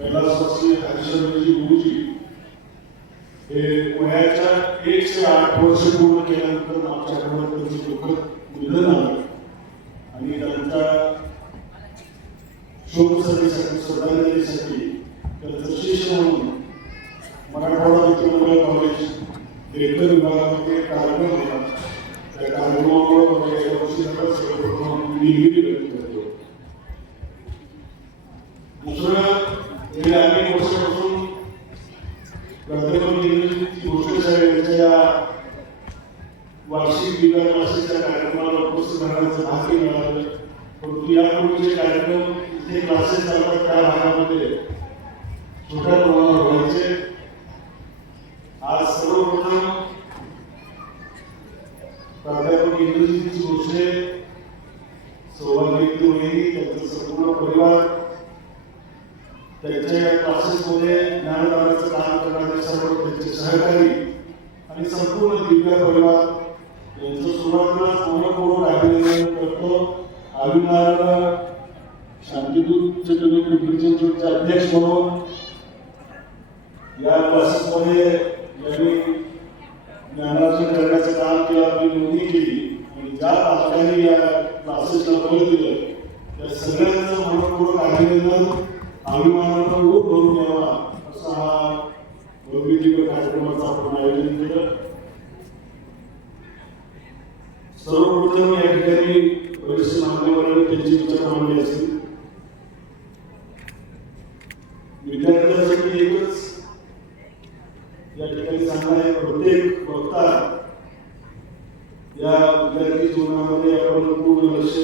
कैलासवासी हरिश्चंद्रजी गुरुजी हे वयाच्या एकशे आठ वर्ष पूर्ण केल्यानंतर मागच्या आठवड्यात त्यांचं दुःखद निधन आलं आणि त्यांच्या शोकसभेसाठी श्रद्धांजलीसाठी त्यांचं शिष्य म्हणून मराठवाडा विद्यामंडळ कॉलेज देवकर विभागामध्ये कार्यक्रम होता. त्या कार्यक्रमामुळे गेल्या वर्षी आपण सर्वप्रथम व्यक्त करतो दुसरं गेल्या अनेक वर्षापासून प्राध्यापक इंग्रजी गोष्ट यांच्या वार्षिक दिव्या क्लासेसच्या कार्यक्रमाला उपस्थित राहण्याचं भाग्य मिळालं परंतु यापूर्वीचे कार्यक्रम इथे क्लासेस चालतात त्या भागामध्ये छोट्या प्रमाणावर व्हायचे आज सर्वप्रथम प्राध्यापक इंद्रजित भोसले सौभाग्यवती वहिनी त्यांचा संपूर्ण परिवार त्यांच्या या क्लासेसमध्ये ज्ञानदानाचं काम करणारे सर्व त्यांचे सहकारी आणि संपूर्ण दिव्या परिवार यांचं सुरुवातीला पूर्णपूर्ण अभिनंदन करतो अभिनंदनाला शांतिदूत चतुर्वेदी पिंपरी चिंचवडचे अध्यक्ष म्हणून या क्लासेसमध्ये यांनी ज्ञानार्जन करण्याचं काम केलं आपली नोंदणी केली आणि ज्या पालकांनी या क्लासेसला बळ दिलं त्या सगळ्यांचं मनपूर्वक अभिनंदन अभिमानानं रूप भरून यावा असा हा भव्य दिव्य कार्यक्रमाचं आपण आयोजन केलं. सर्वप्रथम या ठिकाणी वरिष्ठ मान्यवरांनी त्यांची विचार मांडले असतील विद्यार्थ्यांसाठी एकच या ठिकाणी चांगला आहे प्रत्येक वक्ता या विद्यार्थी जीवनामध्ये आपण पूर्ण लक्ष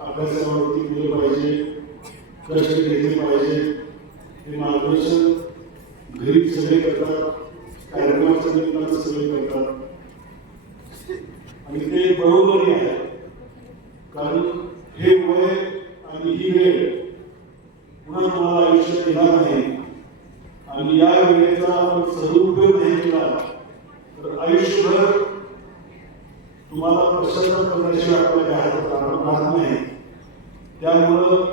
अभ्यासावरती दिलं पाहिजे कष्ट घेतले पाहिजे. हे मार्गदर्शन घरी सगळे करतात कार्यक्रमाच्या निमित्तानं सगळे करतात. आणि ते बरोबर आहे. कारण हे वय आणि ही वेळ पुन्हा तुम्हाला आयुष्य दिला नाही. आणि या वेळेचा आपण सदुपयोग नाही केला तर आयुष्यभर तुम्हाला पश्चाताप करण्याशिवाय आपल्याला हातात राहणार नाही. त्यामुळं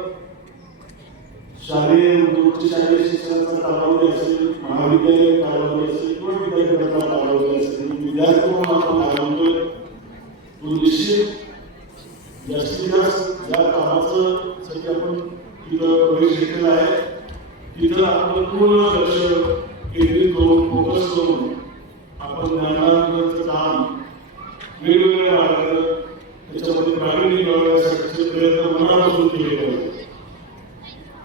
शालेय उच्च शालेय शिक्षणाचा कालावधी असेल महाविद्यालय कालावधी असेल किंवा विद्यापीठाचा कालावधी असेल विद्यार्थी म्हणून आपण तो निश्चित जास्तीत जास्त ज्या कामाचं साठी आपण तिथं प्रवेश घेतलेला आहे तिथं आपण पूर्ण लक्ष केंद्रित करून फोकस करून आपण ज्ञानार्जनाचं काम वेगवेगळ्या मार्गाने त्याच्यामध्ये प्रावीण्य मिळवण्यासाठीचे प्रयत्न मनापासून केले पाहिजे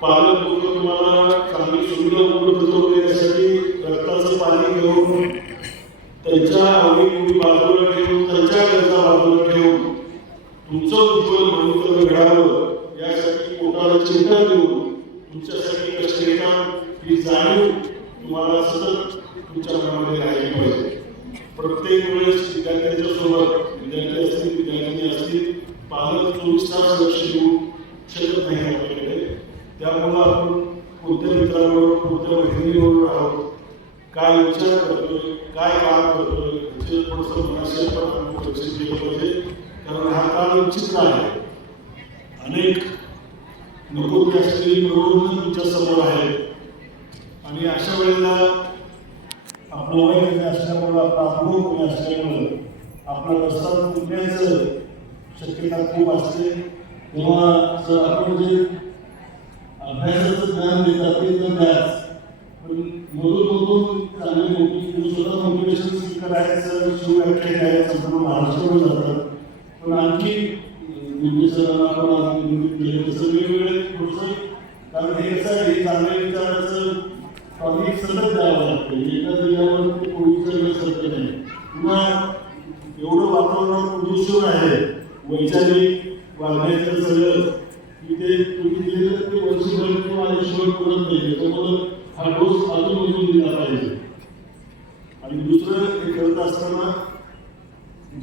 पालक लोक तुम्हाला चांगली सुविधा उपलब्ध तुमचं उज्ज्वल भवितव्य घडावं यासाठी पोटाला चिंता देऊन तुमच्यासाठी कष्ट येणार ही जाणीव तुम्हाला सतत तुमच्या मनामध्ये राहिली पाहिजे. प्रत्येक वेळेस विद्यार्थ्यांच्या सोबत विद्यार्थी असतील विद्यार्थी असतील पालक चोवीस तास लक्ष देऊ शकत नाही आपल्याकडे. त्यामुळं आपण कोणत्या मित्राबरोबर कोणत्या मैत्रिणीबरोबर आहोत काय विचार करतोय काय काम करतोय याचे थोडंसं मनाशी आपण लक्ष दिलं पाहिजे. कारण हा काळ विचित्र आहे. अनेक नको ती असलेली प्रलोभनं तुमच्यासमोर आहेत. आणि अशा वेळेला आपलं वय असल्यामुळं आपला अनुभव कमी असल्यामुळं आपला रस्ता तुटण्याचं शक्यता खूप असते. तेव्हा जर आपण जे अभ्यासाचं ज्ञान देतात ते तर द्याच. पण मधून मधून चांगली मोठी स्वतः मोटिवेशन स्पीकर आहेत सर शिवव्याख्याने आहेत संपूर्ण महाराष्ट्रामध्ये जातात. पण आणखी निवडी सरांना आपण आज निवडून केले तसं वेगवेगळे थोडंसं कारण हे कसं आहे हे चांगल्या विचाराचं पब्लिक सतत द्यावं लागतं. एका दिल्यावर ते पूर्वीचं वेळ सत्य नाही. पुन्हा एवढं वातावरण प्रदूषण आहे वैचारिक वागण्याचं सगळं की ते तुम्ही दिलेलं ते वर्षभर किंवा आयुष्यभर परत नाही. त्याच्यामुळं हा डोस अजून अजून दिला पाहिजे. आणि दुसरं हे करत असताना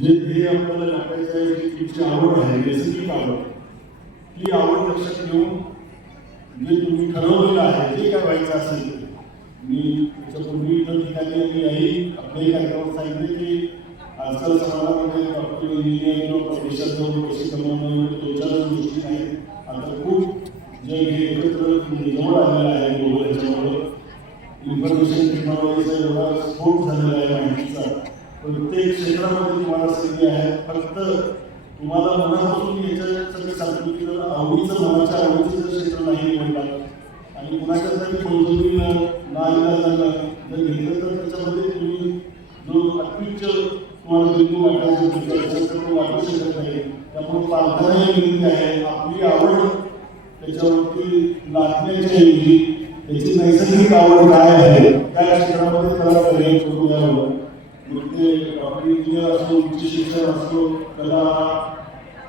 जे ध्येय आपल्याला लागायचं आहे जी तुमची आवड आहे नैसर्गिक आवड ती आवड लक्षात घेऊन जे तुम्ही ठरवलेलं आहे जे काय व्हायचं असेल मी त्याच्यापूर्वी इतर ठिकाणी मी आई आपल्याही कार्यक्रमात सांगितले की आजकाल समाजामध्ये डॉक्टर इंजिनियर किंवा देशात जाऊन पैसे कमावणं दोन चार गोष्टी आहेत. आता खूप जग हे एकत्र जवळ आलेलं आहे ग्लोबल याच्यामध्ये इन्फॉर्मेशन टेक्नॉलॉजीचा एवढा स्फोट झालेला आहे माहितीचा. प्रत्येक क्षेत्रामध्ये तुम्हाला संधी आहे. फक्त तुम्हाला मनापासून याच्यासाठी सांगतो की जर आवडीचं मनाच्या आवडीचं जर क्षेत्र नाही निवडलं आणि कुणाच्या तरी कोणतरी नाईला झाला जर घेतलं तर त्याच्यामध्ये तुम्ही जो अत्युच्च तुम्हाला बिंदू वाटायचा तुमच्या असेल वाटू शकत नाही. त्यामुळे पालकांना विनंती आहे. आपली आवड त्याच्यावरती लादण्याच्या ऐवजी त्याची नैसर्गिक आवड काय आहे त्या क्षेत्रामध्ये त्याला करिअर करू द्यावं मग ते डॉक्टर इंजिनियर असो उच्च शिक्षण असो कला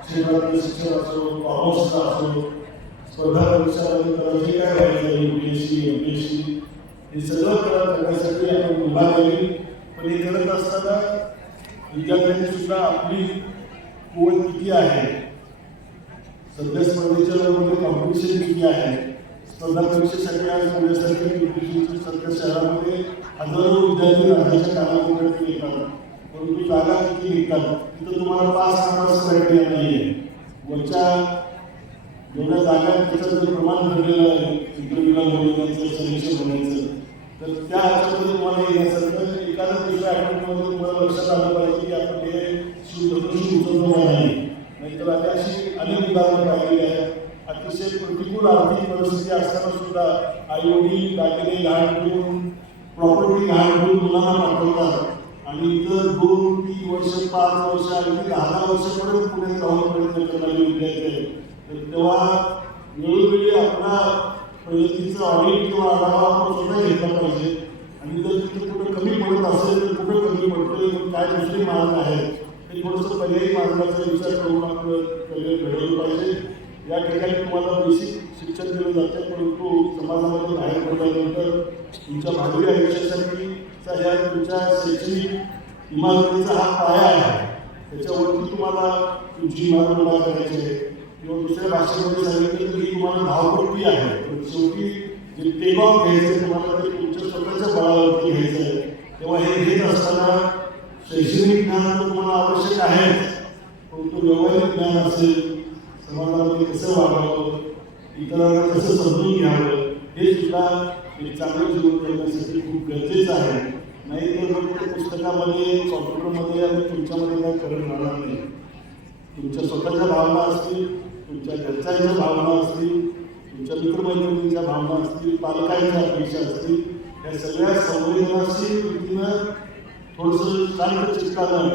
क्षेत्रातलं शिक्षण असो कॉमर्सचा असो स्पर्धा परीक्षामध्ये त्याला जे काय व्हायचं U P S C M P S C हे सगळं करा करण्यासाठी आपण उभा राहिली पण हे करत असताना विद्यार्थ्यांनी सुद्धा आपली कोण किती आहे? सध्या स्पर्धेच्या मध्ये कॉम्पिटिशन किती आहे? स्पर्धा परीक्षेसाठी आज पुण्यासाठी कॉम्पिटिशनच्या सध्या शहरामध्ये हजारो विद्यार्थी राज्याच्या कानाकोपऱ्यात येतात. परंतु जागा किती निघतात तिथं तुम्हाला पास करण्याचं क्रायटेरिया नाही आहे वरच्या जेवढ्या जागा त्याचं जर प्रमाण भरलेलं आहे इंटरव्ह्यूला बोलण्याचं सिलेक्शन होण्याचं तर त्या ह्याच्यामध्ये तुम्हाला येण्यासारखं एखादा दुसऱ्या आठवड्यामध्ये तुम्हाला लक्षात आलं पाहिजे की आपण हे शिवधनुष्य उचलणार नाही नाहीतर आता अशी अनेक उदाहरणं पाहिलेली आहेत. अतिशय प्रतिकूल आर्थिक परिस्थिती असताना सुद्धा आई वडील दागिने घाण करून प्रॉपर्टी घाण करून मुलांना पाठवतात. आणि इतर दोन तीन वर्ष पाच वर्ष अगदी दहा दहा वर्षापर्यंत पुढे राहून प्रयत्न करणारे विद्यार्थी आहेत. तर तेव्हा वेळोवेळी आपला प्रगतीचा ऑडिट किंवा आढावा आपण स्वतः घेतला पाहिजे. आणि जर तिथे कुठं कमी पडत असेल तर कुठं कमी पडतोय काय दुसरे मार्ग आहेत? हे थोडंसं पर्यायी मार्गाचा विचार करून आपलं करिअर घडवलं पाहिजे. या ठिकाणी तुम्हाला बेसिक शिक्षण दिलं जाते परंतु समाजामध्ये बाहेर पडल्यानंतर तुमच्या भावी आयुष्यासाठी या तुमच्या शैक्षणिक इमारतीचा हा पाया आहे. त्याच्यावरती तुम्हाला तुमची इमारत उभा करायची आहे. किंवा दुसऱ्या भाषेमध्ये सांगितलं तर ही तुम्हाला धावपट्टी आहे. पण शेवटी जे टेक ऑफ घ्यायचं आहे तुम्हाला ते तुमच्या स्वतःच्या बळावरती घ्यायचं आहे. तेव्हा हे घेत असताना शैक्षणिक ज्ञान तर तुम्हाला आवश्यक आहे. परंतु व्यवहारिक ज्ञान असेल समाजामध्ये कसं वागावं इतरांना कसं समजून घ्यावं हे सुद्धा एक चांगलं जीवन करण्यासाठी खूप गरजेचं आहे. नाही तर मग ते पुस्तकामध्ये कॉम्प्युटरमध्ये आणि तुमच्यामध्ये काय फरक राहणार नाही तुमच्या स्वतःच्या भावना असतील तुमच्या घरच्यांच्या भावना असतील तुमच्या मित्रमैत्रिणींच्या भावना असतील पालकांच्या अपेक्षा असतील या सगळ्या संवेदनाशील रीतीनं थोडंसं शांत चित्तानं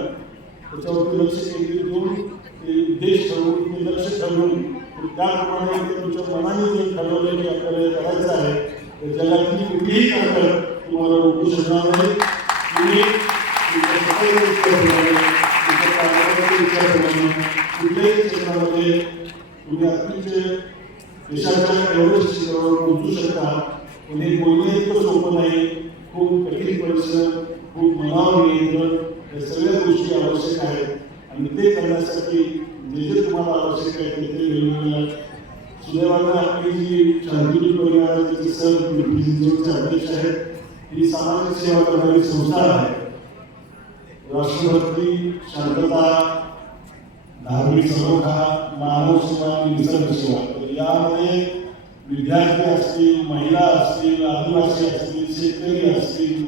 त्याच्यावरती लक्ष केंद्रित करून ते देश ठरवून ते लक्ष ठरवून त्याप्रमाणे ते तुमच्या मनाने जे ठरवलं की आपल्याला हे करायचं आहे तर जगातली कुठलीही ताकद तुम्हाला रोखू शकणार नाही. तुम्ही कुठल्याही क्षेत्रामध्ये तुम्ही अतिशय देशाच्या एवढ्याच क्षेत्रावर पोहोचू शकता. पण हे बोलणं इतकं सोपं नाही. खूप कठीण परिश्रम खूप मनावर नियंत्रण या सगळ्या गोष्टी आवश्यक आहेत. आणि ते करण्यासाठी जे जे तुम्हाला आवश्यक आहे ते ते वेगवेगळ्या सुदैवानं आपली जी शांती परिवाराचे सर पिंपरी अध्यक्ष आहेत ही सामाजिक सेवा करणारी संस्था आहे. राष्ट्रभक्ती शांतता धार्मिक सलोखा मानव सेवा आणि निसर्ग सेवा. यामध्ये विद्यार्थी असतील महिला असतील आदिवासी असतील शेतकरी असतील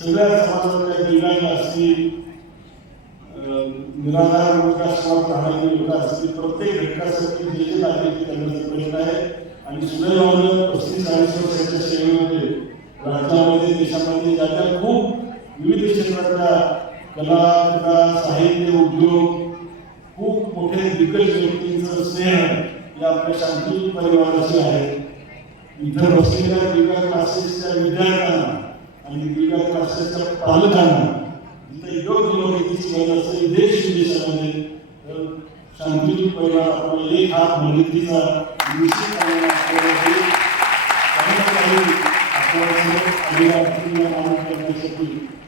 सगळ्या समाजातल्या दिव्यांग असतील निराधार लोकांसोबत राहणारी लोक असतील प्रत्येक घटकासाठी जे जे लागेल ते करण्याचा प्रयत्न आहे. आणि सुदैवानं पस्तीस चाळीस वर्षाच्या सेवेमध्ये राज्यामध्ये देशामध्ये ज्या ज्या खूप विविध क्षेत्रातल्या कला कला साहित्य उद्योग खूप मोठे दिग्गज व्यक्तींचं स्नेह या आपल्या शांती परिवाराशी आहे. इथं बसलेल्या दिव्या क्लासेसच्या विद्यार्थ्यांना आणि दिव्या क्लासेसच्या पालकांना इथं योग्य लोकांची देश विदेशामध्ये तर शांती परिवार आपला एक हात मदतीचा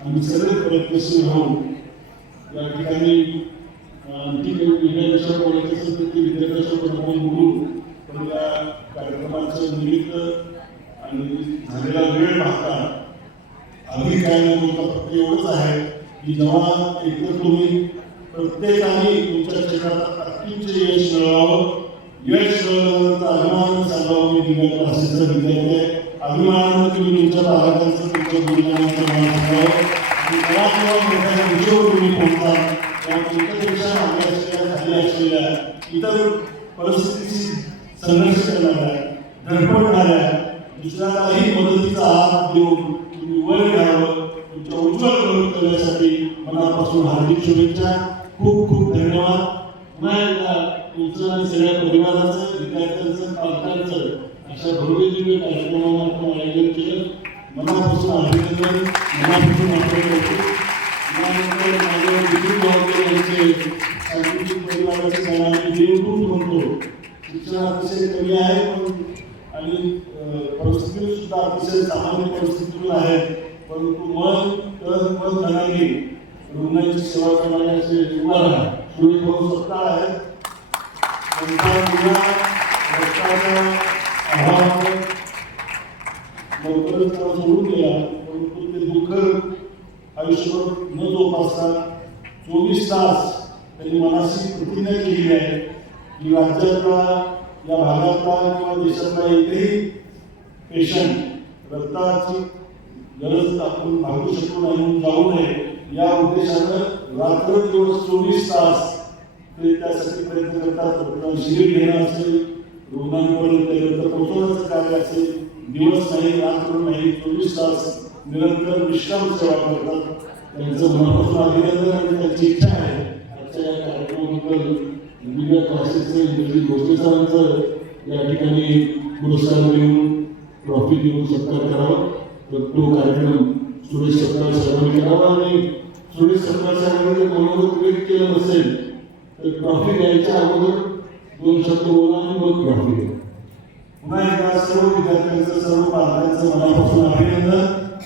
आम्ही सगळे प्रयत्नशील होऊ या ठिकाणी काही बोलायचं असेल तर ते विद्यार्थ्यांसोबत आपण बोलून पण त्या कार्यक्रमाचं निमित्त आणि झालेला वेळ पाहता आम्ही काय एवढंच आहे. की जेव्हा एकतर तुम्ही प्रत्येकाने तुमच्या क्षेत्रात अत्युच्च यश मिळवावं यश मिळवल्यानंतर अभिमान सांगावं मी दिव्या क्लासेसचा विद्यार्थी आहे. अभिमानानं तुम्ही तुमच्या पालकांचं तुमच्या गुरुजनांचं मान सांगावं. आणि मला किंवा मोठ्या उंचीवर तुम्ही पोहोचता या तुमच्यापेक्षा मागे असलेल्या खाली असलेल्या इतर परिस्थितीशी संघर्ष करणाऱ्या धडपडणाऱ्या दुसऱ्यालाही मदतीचा हात देऊन उज्ज्वल करून करण्यासाठी मनापासून हार्दिक शुभेच्छा. खूप खूप धन्यवाद. माझ्या तुमचं आणि सगळ्या परिवाराचं विद्यार्थ्यांचं पालकांचं अशा भव्य दिव्य कार्यक्रमाला आपण आयोजन केलं. मनापासून अभिनंदन. मनापासून आपण करतो. यानंतर माझ्या विद्युत भावकर यांचे सांस्कृतिक परिवाराचे सणाने देवदूत म्हणतो. शिक्षण अतिशय कमी आहे पण आणि परिस्थिती सुद्धा अतिशय सामान्य परिस्थितीतून आहे. परंतु मन तर मन धनाने रुग्णाची सेवा करण्याचे असे उदाहरण सुरेश भाऊ सत्ता आहेत त्यांचा मुलगा रक्ताच्या अभावामुळे लवकरच त्याला सोडून गेला परंतु ते दुःख आयुष्यभर न जोपासता चोवीस तास त्यांनी मनाशी प्रतिज्ञा केली आहे. की राज्यातला या भागातला किंवा देशातला एकही पेशंट रक्ताची गरज आपण भागू शकलो नाही म्हणून जाऊ नये. या उद्देशानं रात्र दिवस चोवीस तास ते त्यासाठी प्रयत्न करतात. रक्तदान शिबिर घेणं असेल रुग्णांपर्यंत ते पोहोचवण्याचं कार्य असेल दिवस नाही रात्र नाही चोवीस तास निरंतर विश्राम सेवा करतात. त्यांचं मनापासून अभिनंदन आणि त्यांची इच्छा आहे. आजच्या या कार्यक्रमाबद्दल विविध क्लासेसचे इंग्रजी गोष्टीचा या ठिकाणी पुरस्कार देऊन ट्रॉफी देऊन सत्कार करावा. तो कार्यक्रम सुरेश सत्कार साहेबांनी करावा आणि सुरेश सत्कार साहेबांनी जर कोणावर व्यक्त केलं नसेल तर ट्रॉफी द्यायच्या अगोदर दोन शब्द बोला आणि मग ट्रॉफी द्या. पुन्हा एकदा सर्व विद्यार्थ्यांचं सर्व पालकांचं मनापासून अभिनंदन.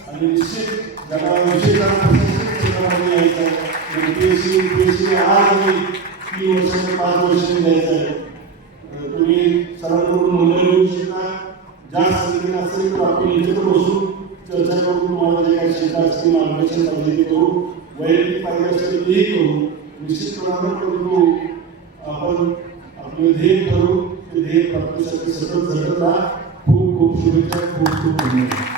आणि निश्चित ज्याला विशेष यायचं आहे एमपीएससी युपीएससी आज आणि तीन वर्ष पाच वर्ष द्यायचं आहे. तुम्ही सर्वांकडून नोंदणी घेऊ शकता. जास्त संख्येने असेल तर आपण एकत्र बसून चर्चा करून तुम्हाला जे काही शंका असतील मार्गदर्शन पाहिजे ते करू वैयक्तिक पाहिजे असेल तेही करू निश्चितपणानं परंतु आपण आपले ध्येय ठरवू ते ध्येय प्राप्तीसाठी सतत झटत राहा खूप खूप शुभेच्छा खूप खूप धन्यवाद